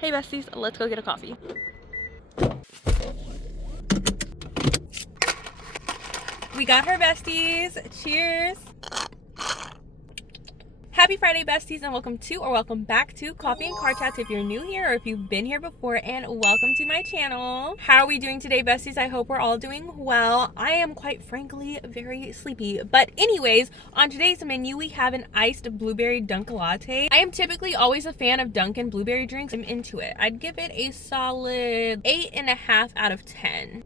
Hey besties, let's go get a coffee. We got her besties. Cheers. Happy Friday besties and welcome back to Coffee and Car Chats if you're new here or if you've been here before, and welcome to my channel. How are we doing today besties? I hope we're all doing well. I am quite frankly very sleepy, but anyways, on today's menu we have an iced blueberry Dunkin' latte. I am typically always a fan of Dunkin' blueberry drinks. I'm into it. I'd give it a solid 8.5 out of 10.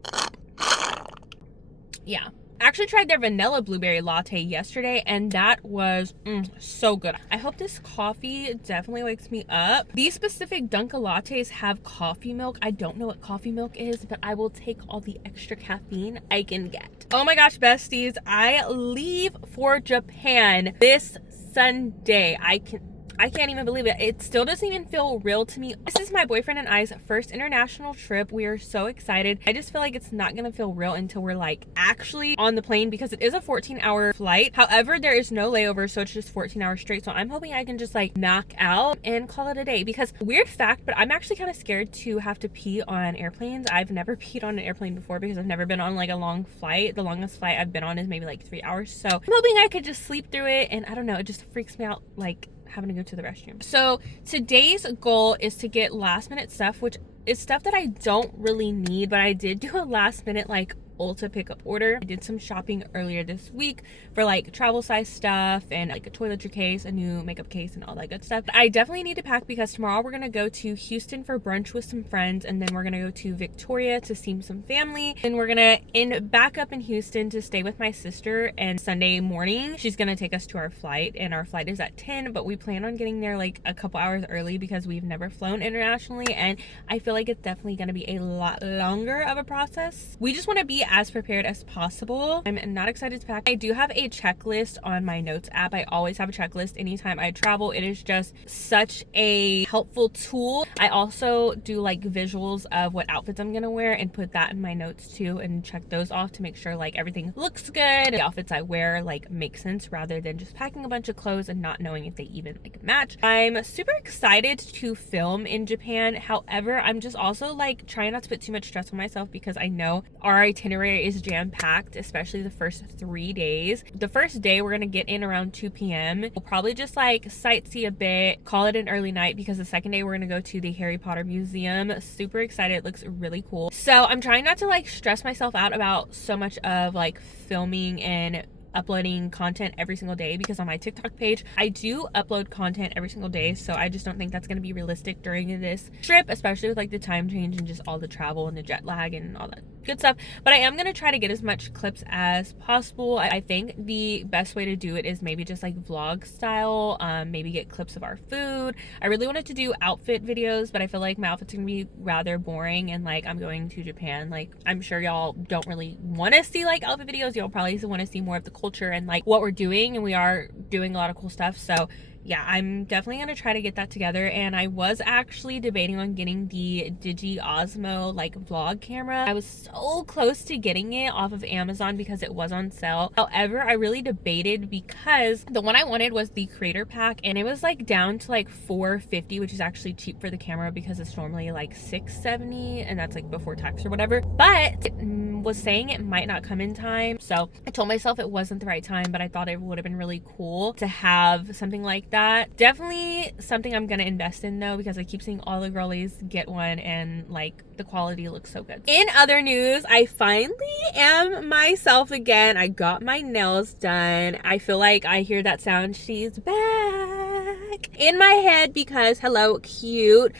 Yeah. I actually tried their vanilla blueberry latte yesterday and that was so good. I hope this coffee definitely wakes me up. These specific Dunkin' lattes have coffee milk. I don't know what coffee milk is, but I will take all the extra caffeine I can get. Oh my gosh, besties, I leave for Japan this Sunday. I can't even believe it. It still doesn't even feel real to me. This is my boyfriend and I's first international trip. We are so excited. I just feel like it's not gonna feel real until we're like actually on the plane, because it is a 14-hour flight. However, there is no layover, so it's just 14 hours straight. So I'm hoping I can just like knock out and call it a day, because weird fact, but I'm actually kind of scared to have to pee on airplanes. I've never peed on an airplane before because I've never been on like a long flight. The longest flight I've been on is maybe like 3 hours. So I'm hoping I could just sleep through it, and I don't know, it just freaks me out like having to go to the restroom. So today's goal is to get last minute stuff, which is stuff that I don't really need, but I did do a last minute like Ulta pickup order. I did some shopping earlier this week for like travel size stuff and like a toiletry case, a new makeup case, and all that good stuff. But I definitely need to pack because tomorrow we're gonna go to Houston for brunch with some friends, and then we're gonna go to Victoria to see some family. Then we're gonna end back up in Houston to stay with my sister, and Sunday morning she's gonna take us to our flight, and our flight is at 10, but we plan on getting there like a couple hours early because we've never flown internationally, and I feel like it's definitely gonna be a lot longer of a process. We just want to be as prepared as possible. I'm not excited to pack. I do have a checklist on my notes app. I always have a checklist anytime I travel. It is just such a helpful tool. I also do like visuals of what outfits I'm gonna wear and put that in my notes too, and check those off to make sure like everything looks good, the outfits I wear like make sense, rather than just packing a bunch of clothes and not knowing if they even like match. I'm super excited to film in Japan. However, I'm just also like trying not to put too much stress on myself because I know our itinerary is jam-packed, especially the first 3 days. The first day we're gonna get in around 2 p.m. We'll probably just like sightsee a bit, call it an early night, because the second day we're gonna go to the Harry Potter Museum. Super excited, it looks really cool. So I'm trying not to like stress myself out about so much of like filming and uploading content every single day, because on my TikTok page I do upload content every single day, so I just don't think that's going to be realistic during this trip, especially with like the time change and just all the travel and the jet lag and all that good stuff. But I am going to try to get as much clips as possible. I think the best way to do it is maybe just like vlog style, maybe get clips of our food. I really wanted to do outfit videos, but I feel like my outfit's gonna be rather boring, and like I'm going to Japan, like I'm sure y'all don't really want to see like outfit videos. Y'all probably want to see more of the culture and like what we're doing, and we are doing a lot of cool stuff. So yeah, I'm definitely gonna try to get that together. And I was actually debating on getting the Digi Osmo like vlog camera. I was so close to getting it off of Amazon because it was on sale. However, I really debated because the one I wanted was the creator pack, and it was like down to like $450, which is actually cheap for the camera because it's normally like $670, and that's like before tax or whatever. But it was saying it might not come in time, so I told myself it wasn't the right time, but I thought it would have been really cool to have something like that. Definitely something I'm gonna invest in though, because I keep seeing all the girlies get one and like the quality looks so good. In other news, I finally am myself again. I got my nails done. I feel like I hear that sound, she's back, in my head because hello, cute.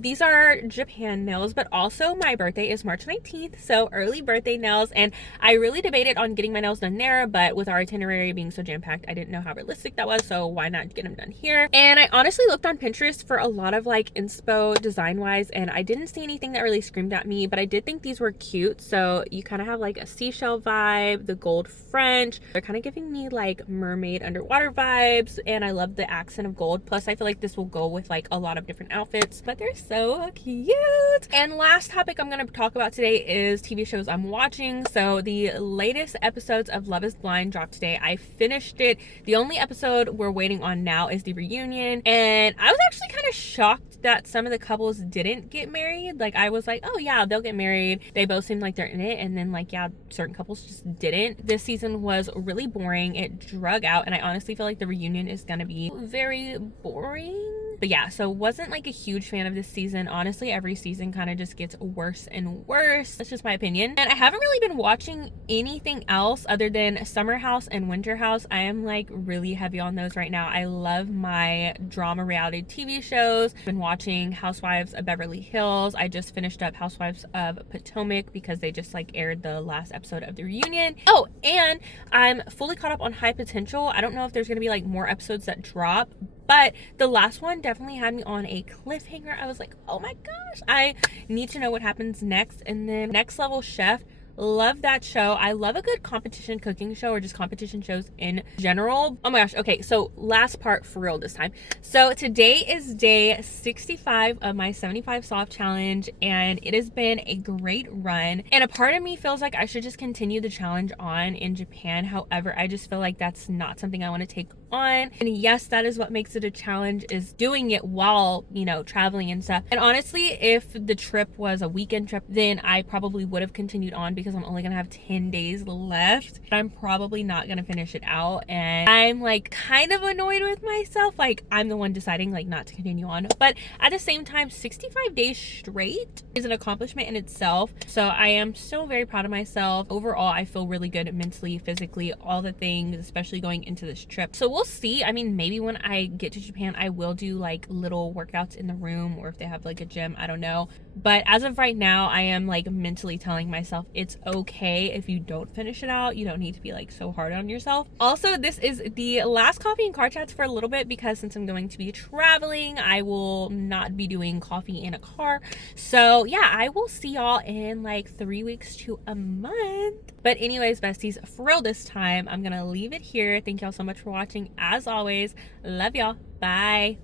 These are Japan nails, but also my birthday is March 19th, so early birthday nails, and I really debated on getting my nails done there, but with our itinerary being so jam-packed, I didn't know how realistic that was, so why not get them done here? And I honestly looked on Pinterest for a lot of like inspo design wise, and I didn't see anything that really screamed at me, but I did think these were cute. So you kind of have like a seashell vibe, the gold French, they're kind of giving me like mermaid underwater vibes, and I love the accent of gold gold. Plus I feel like this will go with like a lot of different outfits, but they're so cute. And last topic I'm going to talk about today is TV shows I'm watching. So the latest episodes of Love is Blind dropped today. I finished it. The only episode we're waiting on now is the reunion, and I was actually kind of shocked that some of the couples didn't get married. Like I was like, oh yeah, they'll get married. They both seemed like they're in it, and then like, yeah, certain couples just didn't. This season was really boring. It drug out, and I honestly feel like the reunion is gonna be very boring. But yeah, so wasn't like a huge fan of this season. Honestly, every season kind of just gets worse and worse. That's just my opinion. And I haven't really been watching anything else other than Summer House and Winter House. I am like really heavy on those right now. I love my drama reality TV shows. I've been watching Housewives of Beverly Hills. I just finished up Housewives of Potomac because they just like aired the last episode of the reunion. Oh, and I'm fully caught up on High Potential. I don't know if there's gonna be like more episodes that drop, but the last one definitely had me on a cliffhanger. I was like, oh my gosh, I need to know what happens next. And then Next Level Chef, love that show. I love a good competition cooking show, or just competition shows in general. Oh my gosh. Okay, so last part for real this time. So today is day 65 of my 75 soft challenge, and it has been a great run. And a part of me feels like I should just continue the challenge on in Japan. However, I just feel like that's not something I want to take on. And yes, that is what makes it a challenge, is doing it while, you know, traveling and stuff. And honestly, if the trip was a weekend trip, then I probably would have continued on because I'm only gonna have 10 days left. But I'm probably not gonna finish it out, and I'm like kind of annoyed with myself. Like I'm the one deciding like not to continue on, but at the same time, 65 days straight is an accomplishment in itself. So I am still very proud of myself. Overall, I feel really good mentally, physically, all the things, especially going into this trip. So we'll see. I mean, maybe when I get to Japan, I will do like little workouts in the room, or if they have like a gym, I don't know. But as of right now, I am like mentally telling myself it's okay if you don't finish it out. You don't need to be like so hard on yourself. Also, this is the last coffee and car chats for a little bit, because since I'm going to be traveling, I will not be doing coffee in a car. So yeah, I will see y'all in like 3 weeks to a month. But anyways, besties, for real this time, I'm gonna leave it here. Thank y'all so much for watching. As always, love y'all. Bye.